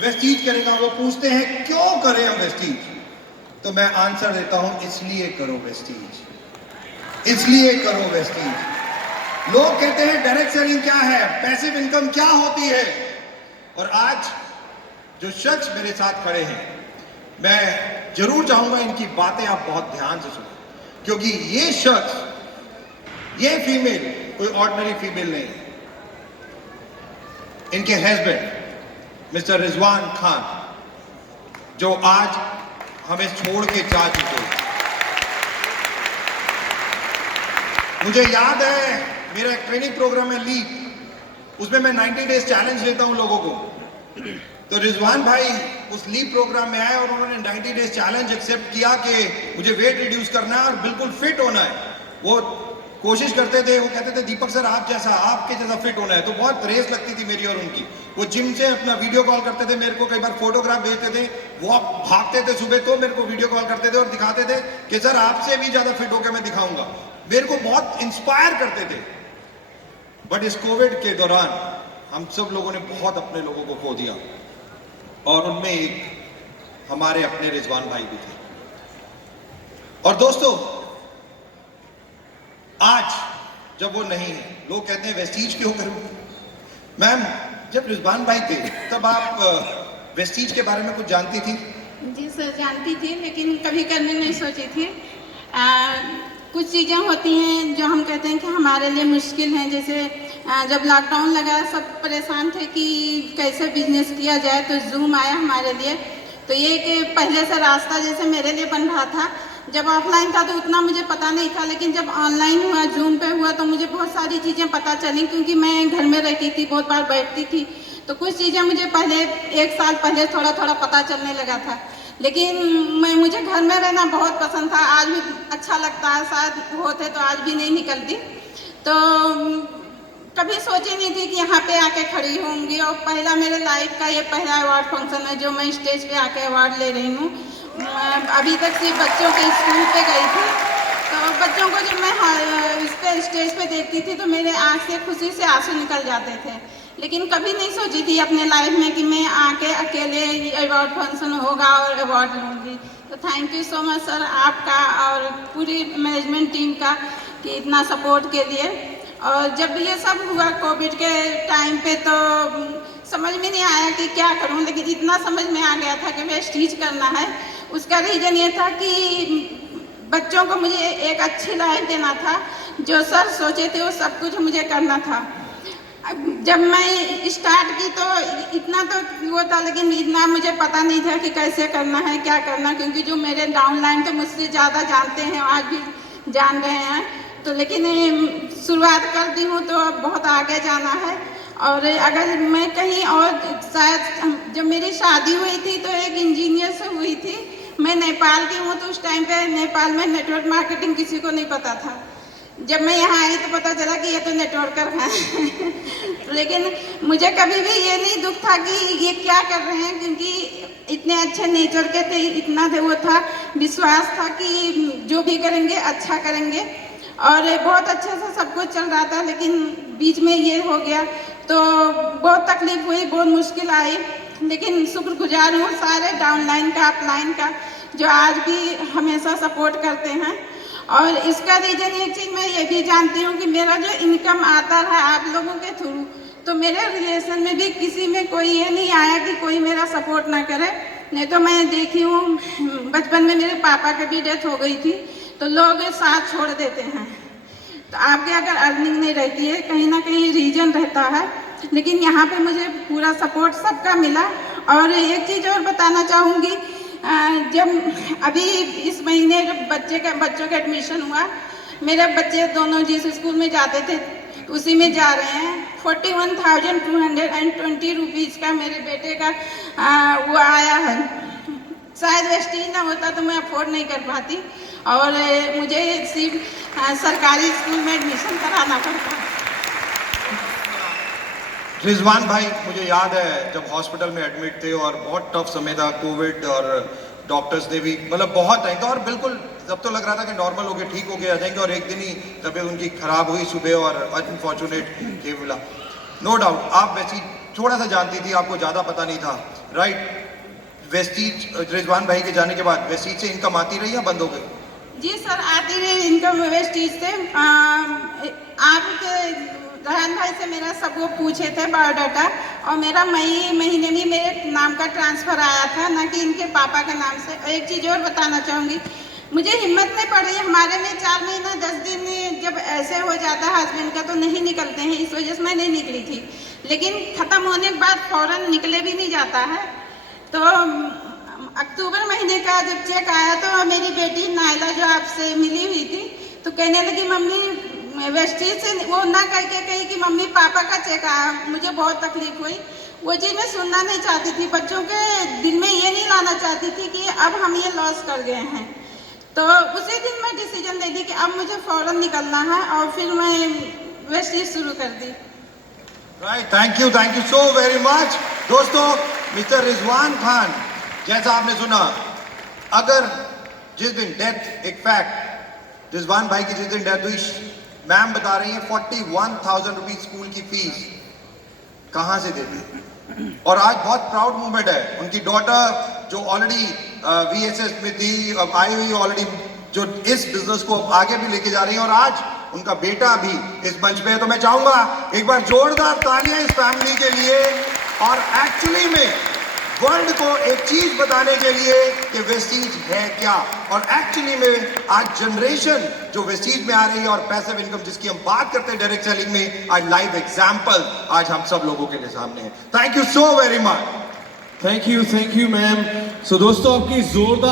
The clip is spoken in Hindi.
वेस्टीज करेगा। वो पूछते हैं क्यों करें हम वेस्टीज, तो मैं आंसर देता हूं इसलिए करो वेस्टीज, इसलिए करो वेस्टीज। लोग कहते हैं डायरेक्ट सेलिंग क्या है, पैसिव इनकम क्या होती है, और आज जो शख्स मेरे साथ खड़े हैं, मैं जरूर चाहूंगा इनकी बातें आप बहुत ध्यान से सुनें, क्योंकि ये शख्स, ये फीमेल कोई ऑर्डिनरी फीमेल नहीं है। इनके हस्बैंड मिस्टर रिजवान खान, जो आज हमें छोड़ के जा चुके हैं। मुझे याद है मेरा एक ट्रेनिंग प्रोग्राम है लीप, उसमें मैं 90 डेज चैलेंज लेता हूं लोगों को। तो रिजवान भाई उस लीप प्रोग्राम में आए और उन्होंने 90 डेज चैलेंज एक्सेप्ट किया कि मुझे वेट रिड्यूस करना है और बिल्कुल फिट होना है। वो कोशिश करते थे, वो कहते थे दीपक सर आप जैसा, आपके जैसा फिट होना है। तो बहुत रेस लगती थी मेरी और उनकी। वो जिम से अपना वीडियो कॉल करते थे मेरे को, कई बार फोटोग्राफ भेजते थे, वॉक भागते थे सुबह तो मेरे को वीडियो कॉल करते थे और दिखाते थे कि सर आपसे भी ज्यादा फिट होकर मैं दिखाऊंगा। मेरे को बहुत इंस्पायर करते थे। बट इस कोविड के दौरान हम सब लोगों ने बहुत अपने लोगों को खो दिया, और उनमें एक हमारे अपने रिजवान भाई भी थे। और दोस्तों आज जब वो नहीं है, लोग कहते हैं वेस्टीज क्यों करूं। मैम जब रिजवान भाई थे तब आप वेस्टीज के बारे में कुछ जानती थी? जी सर जानती थी, लेकिन कभी करने नहीं सोची थी। कुछ चीज़ें होती हैं जो हम कहते हैं कि हमारे लिए मुश्किल हैं। जैसे जब लॉकडाउन लगा सब परेशान थे कि कैसे बिजनेस किया जाए, तो जूम आया हमारे लिए। तो ये कि पहले से रास्ता जैसे मेरे लिए बन रहा था, जब ऑफलाइन था तो उतना मुझे पता नहीं था, लेकिन जब ऑनलाइन हुआ, जूम पे हुआ, तो मुझे बहुत सारी चीज़ें पता चली, क्योंकि मैं घर में रहती थी, बहुत बार बैठती थी। तो कुछ चीज़ें मुझे पहले 1 साल पहले थोड़ा थोड़ा पता चलने लगा था। लेकिन मुझे घर में रहना बहुत पसंद था, आज भी अच्छा लगता है। शायद होते तो आज भी नहीं निकलती। तो कभी सोची नहीं थी कि यहाँ पे आके खड़ी होंगी, और पहला मेरे लाइफ का ये पहला अवार्ड फंक्शन है जो मैं स्टेज पे आके अवार्ड ले रही हूँ। अभी तक सिर्फ बच्चों के स्कूल पे गई थी, तो बच्चों को जब मैं इस पे स्टेज पे देखती थी तो मेरे आँख से खुशी से आंसू निकल जाते थे। लेकिन कभी नहीं सोची थी अपने लाइफ में कि मैं आके अकेले अवार्ड फंक्शन होगा और अवार्ड लूँगी। तो thank you so much sir आपका और पूरी मैनेजमेंट टीम का कि इतना सपोर्ट के लिए। और जब ये सब हुआ कोविड के टाइम पे, तो समझ में नहीं आया कि क्या करूं, लेकिन इतना समझ में आ गया था कि वेस्टीज करना है। उसका रीज़न ये था कि बच्चों को मुझे एक अच्छी लाइफ देना था। जो सर सोचे थे वो सब कुछ मुझे करना था। जब मैं स्टार्ट की तो इतना तो वो था, लेकिन इतना मुझे पता नहीं था कि कैसे करना है, क्या करना, क्योंकि जो मेरे डाउनलाइन तो मुझसे ज़्यादा जानते हैं, आज भी जान रहे हैं। तो लेकिन शुरुआत कर दी हूँ तो अब बहुत आगे जाना है। और अगर मैं कहीं और, शायद जब मेरी शादी हुई थी तो एक इंजीनियर से हुई थी। मैं नेपाल की हूँ, तो उस टाइम पे नेपाल में नेटवर्क मार्केटिंग किसी को नहीं पता था। जब मैं यहाँ आई तो पता चला कि ये तो नेटवर्कर हैं। लेकिन मुझे कभी भी ये नहीं दुख था कि ये क्या कर रहे हैं, क्योंकि इतने अच्छे नेचर के थे, इतना वो था, विश्वास था कि जो भी करेंगे अच्छा करेंगे। और बहुत अच्छे से सब कुछ चल रहा था, लेकिन बीच में ये हो गया तो बहुत तकलीफ हुई, बहुत मुश्किल आई। लेकिन शुक्रगुजार हूँ सारे डाउनलाइन का, अपलाइन का, जो आज भी हमेशा सपोर्ट करते हैं। और इसका रीज़न एक चीज़ मैं ये भी जानती हूँ कि मेरा जो इनकम आता है आप लोगों के थ्रू, तो मेरे रिलेशन में भी किसी में कोई ये नहीं आया कि कोई मेरा सपोर्ट ना करे। नहीं तो मैं देखी हूँ, बचपन में मेरे पापा की भी डेथ हो गई थी, तो लोग साथ छोड़ देते हैं। तो आपके अगर अर्निंग नहीं रहती है, कहीं ना कहीं रीजन रहता है। लेकिन यहाँ पे मुझे पूरा सपोर्ट सबका मिला। और एक चीज़ और बताना चाहूँगी, जब अभी इस महीने जब बच्चों का एडमिशन हुआ, मेरे बच्चे दोनों जिस स्कूल में जाते थे उसी में जा रहे हैं। 41,220 रुपीज़ का मेरे बेटे का वो आया है। शायद वेस्टीज ना होता तो मैं अफोर्ड नहीं कर पाती, और मुझे सिर्फ सरकारी स्कूल में एडमिशन कराना पड़ता। रिजवान भाई, मुझे याद है जब हॉस्पिटल में एडमिट थे और बहुत टफ समय था, कोविड, और डॉक्टर्स ने भी मतलब बहुत टाइम था, और बिल्कुल तब तो लग रहा था कि नॉर्मल हो गए, ठीक हो गए आ जाएंगे, और एक दिन ही तबीयत उनकी खराब हुई सुबह, और अनफॉर्चुनेट के मिला। नो डाउट आप वैसी थोड़ा सा जानती थी, आपको ज़्यादा पता नहीं था। राइट, वेस्टीज रिजवान भाई के जाने के बाद वेस्टीज से इनकम आती रही या बंद हो गई? जी सर, आती रही इनकम वेस्टीज से। आपके रहन भाई से मेरा सब वो पूछे थे बायोडाटा, और मेरा मई महीने में मेरे नाम का ट्रांसफ़र आया था, ना कि इनके पापा के नाम से। और एक चीज़ और बताना चाहूँगी, मुझे हिम्मत नहीं पड़ रही। हमारे में 4 महीना 10 दिन जब ऐसे हो जाता है हस्बैंड का तो नहीं निकलते हैं, इस वजह से मैं नहीं निकली थी। लेकिन ख़त्म होने के बाद फ़ौरन निकले भी नहीं जाता है। तो अक्टूबर महीने का जब चेक आया तो मेरी बेटी नायला जो आपसे मिली हुई थी, तो कहने लगी मम्मी वेस्टीज से, वो ना करके कही कि मम्मी पापा का चेक आया। मुझे बहुत तकलीफ हुई, वो चीज़ मैं सुनना नहीं चाहती थी। बच्चों के दिल में ये नहीं लाना चाहती थी कि अब हम ये लॉस कर गए हैं। तो उसी दिन मैं डिसीजन ले ली कि अब मुझे फ़ौरन निकलना है, और फिर मैं वेस्टीज शुरू कर दी। Right, thank you so very much. दोस्तों, मिस्टर रिजवान खान, जैसा आपने सुना, अगर जिस दिन डेथ, एक फैक्ट, रिजवान भाई की जिस दिन डेथ हुई, मैम बता रही है 41,000 रुपीज स्कूल की फीस कहां से देती। और आज बहुत प्राउड मोमेंट है। उनकी डॉटर जो ऑलरेडी VSS में थी, अब आई हुई ऑलरेडी, जो इस बिजनेस को आगे भी लेके जा रही है, और आज उनका बेटा भी इस मंच पे है। तो मैं चाहूंगा एक बार जोरदार तालियां इस फैमिली के लिए, और एक्चुअली में वर्ल्ड को एक चीज बताने के लिए कि वेस्टीज है क्या। और एक्चुअली में आज जनरेशन जो वेस्टीज में आ रही है और पैसिव इनकम जिसकी हम बात करते हैं डायरेक्ट सेलिंग में, आज लाइव एग्जांपल आज हम सब लोगों के सामने है। Thank you so very much. Thank you ma'am. So दोस्तों, आपकी जोरदार